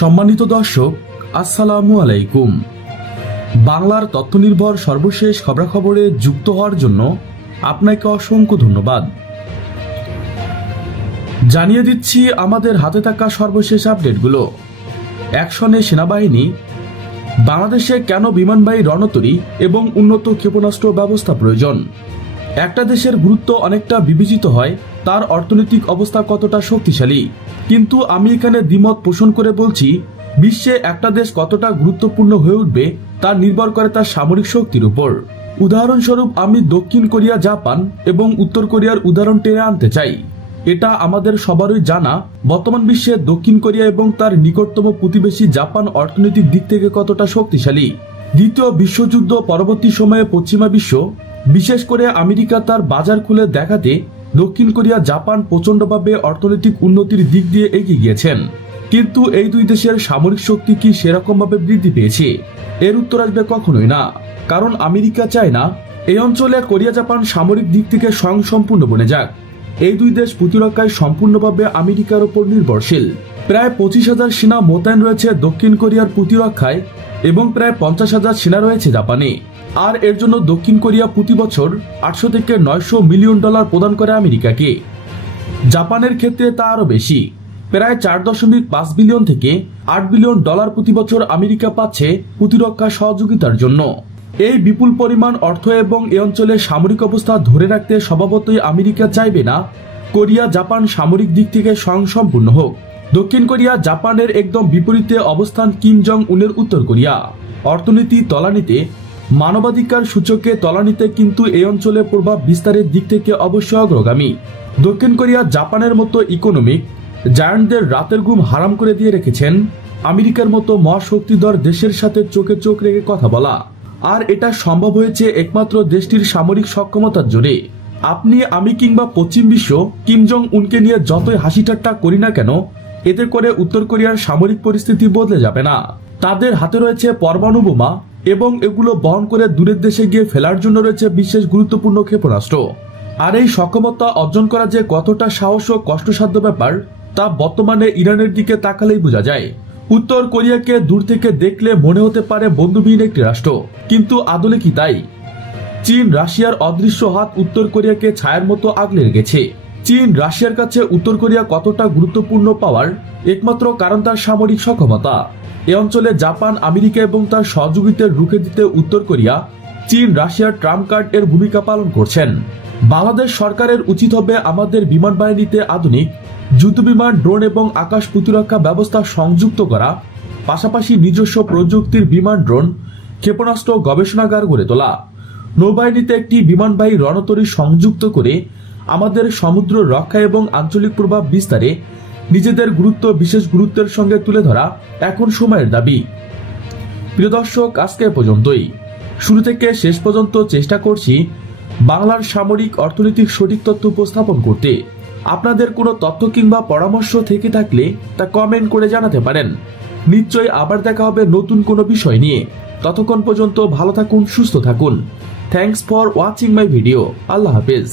সম্মানিত দর্শক, আসসালামু আলাইকুম। বাংলার তথ্য নির্ভর সর্বশেষ খবরাখবরে যুক্ত হওয়ার জন্য আপনাকে অসংখ্য ধন্যবাদ। জানিয়ে দিচ্ছি আমাদের হাতে থাকা সর্বশেষ আপডেটগুলো। অ্যাকশনে সেনাবাহিনী, বাংলাদেশে কেন বিমানবাহী রণতরী এবং উন্নত ক্ষেপণাস্ত্র ব্যবস্থা প্রয়োজন। একটা দেশের গুরুত্ব অনেকটা বিবেচিত হয় তার অর্থনৈতিক অবস্থা কতটা শক্তিশালী, কিন্তু আমি এখানে দ্বিমত পোষণ করে বলছি, বিশ্বে একটা দেশ কতটা গুরুত্বপূর্ণ হয়ে উঠবে তা নির্ভর করে তার সামরিক শক্তির উপর। উদাহরণস্বরূপ আমি দক্ষিণ কোরিয়া, জাপান এবং উত্তর কোরিয়ার উদাহরণ টেনে আনতে চাই। এটা আমাদের সবারই জানা, বর্তমান বিশ্বে দক্ষিণ কোরিয়া এবং তার নিকটতম প্রতিবেশী জাপান অর্থনৈতিক দিক থেকে কতটা শক্তিশালী। দ্বিতীয় বিশ্বযুদ্ধ পরবর্তী সময়ে পশ্চিমা বিশ্ব, বিশেষ করে আমেরিকা তার বাজার খুলে দেখাতে দক্ষিণ কোরিয়া, জাপান প্রচণ্ডভাবে অর্থনৈতিক উন্নতির দিক দিয়ে এগিয়ে গিয়েছেন। কিন্তু এই দুই দেশের সামরিক শক্তি কি সেরকমভাবে বৃদ্ধি পেয়েছে? এর উত্তর আসবে কখনোই না, কারণ আমেরিকা চায় না এই অঞ্চলে কোরিয়া, জাপান সামরিক দিক থেকে স্বয়ংসম্পূর্ণ বনে যাক। এই দুই দেশ প্রতিরক্ষায় সম্পূর্ণভাবে আমেরিকার উপর নির্ভরশীল। প্রায় 25,000 সেনা মোতায়েন রয়েছে দক্ষিণ কোরিয়ার প্রতিরক্ষায় এবং প্রায় 50,000 সেনা রয়েছে জাপানে। আর এর জন্য দক্ষিণ কোরিয়া প্রতি বছর 800 থেকে 900 মিলিয়ন ডলার প্রদান করে আমেরিকাকে। জাপানের ক্ষেত্রে তা আরও বেশি, প্রায় 4.5 বিলিয়ন থেকে 8 বিলিয়ন ডলার প্রতি বছর আমেরিকা পাচ্ছে প্রতিরক্ষা সহযোগিতার জন্য। এই বিপুল পরিমাণ অর্থ এবং এ অঞ্চলের সামরিক অবস্থা ধরে রাখতে স্বভাবতই আমেরিকা চাইবে না কোরিয়া, জাপান সামরিক দিক থেকে স্বয়ংসম্পূর্ণ হোক। দক্ষিণ কোরিয়া, জাপানের একদম বিপরীতে অবস্থান কিম জং উনের উত্তর কোরিয়া। অর্থনীতি তলানিতে, মানবাধিকার সূচকে তলানিতে, কিন্তু এই অঞ্চলে প্রভাব বিস্তারের দিক থেকে অবশ্যই অগ্রগামী। দক্ষিণ কোরিয়া জাপানের মতো ইকোনমিক জায়ান্টদের রাতের ঘুম হারাম করে দিয়ে রেখেছেন আমেরিকার মতো মহাশক্তিধর দেশের সাথে চোখে চোখ রেখে কথা বলা। আর এটা সম্ভব হয়েছে একমাত্র দেশটির সামরিক সক্ষমতার জোরে। আপনি, আমি কিংবা পশ্চিম বিশ্ব কিম জং উনকে নিয়ে যতই হাসি ঠাট্টা করি না কেন, এতে করে উত্তর কোরিয়ার সামরিক পরিস্থিতি বদলে যাবে না। তাদের হাতে রয়েছে পরমাণু বোমা এবং এগুলো বহন করে দূরের দেশে গিয়ে ফেলার জন্য রয়েছে বিশেষ গুরুত্বপূর্ণ ক্ষেপণাস্ত্র। আর এই সক্ষমতা অর্জন করা যে কতটা সাহস ও কষ্টসাধ্য ব্যাপার তা বর্তমানে ইরানের দিকে তাকালেই বোঝা যায়। উত্তর কোরিয়াকে দূর থেকে দেখলে মনে হতে পারে বন্ধুবিহীন একটি রাষ্ট্র, কিন্তু আদলে কি তাই? চীন, রাশিয়ার অদৃশ্য হাত উত্তর কোরিয়াকে ছায়ার মতো আগলে রেখেছে। চীন, রাশিয়ার কাছে উত্তর কোরিয়া কতটা গুরুত্বপূর্ণ পাওয়ার একমাত্র কারণ তার সামরিক সক্ষমতা। এ অঞ্চলে জাপান, আমেরিকা এবং তার সহযোগিতার রুখে দিতে উত্তর কোরিয়া, চীন, রাশিয়ার ট্রাম্প কার্ড এর ভূমিকা পালন করছেন। বাংলাদেশ সরকারের উচিত হবে আমাদের বিমান বাহিনীতে আধুনিক যুদ্ধবিমান, ড্রোন এবং আকাশ প্রতিরক্ষা ব্যবস্থা সংযুক্ত করা, পাশাপাশি নিজস্ব প্রযুক্তির বিমান, ড্রোন, ক্ষেপণাস্ত্র গবেষণাগার গড়ে তোলা, নৌবাহিনীতে একটি বিমানবাহী রণতরী সংযুক্ত করে আমাদের সমুদ্র রক্ষা এবং আঞ্চলিক প্রভাব বিস্তারে নিজেদের গুরুত্ব বিশেষ গুরুত্বের সঙ্গে তুলে ধরা এখন সময়ের দাবি। প্রিয় দর্শক, আজকে পর্যন্তই। শুরু থেকে শেষ পর্যন্ত চেষ্টা করছি বাংলার সামরিক অর্থনৈতিক সঠিক তথ্য উপস্থাপন করতে। আপনাদের কোনো তথ্য কিংবা পরামর্শ থেকে থাকলে তা কমেন্ট করে জানাতে পারেন। নিশ্চয়ই আবার দেখা হবে নতুন কোনো বিষয় নিয়ে। ততক্ষণ পর্যন্ত ভালো থাকুন, সুস্থ থাকুন। Thanks for watching my video. আল্লাহ হাফেজ।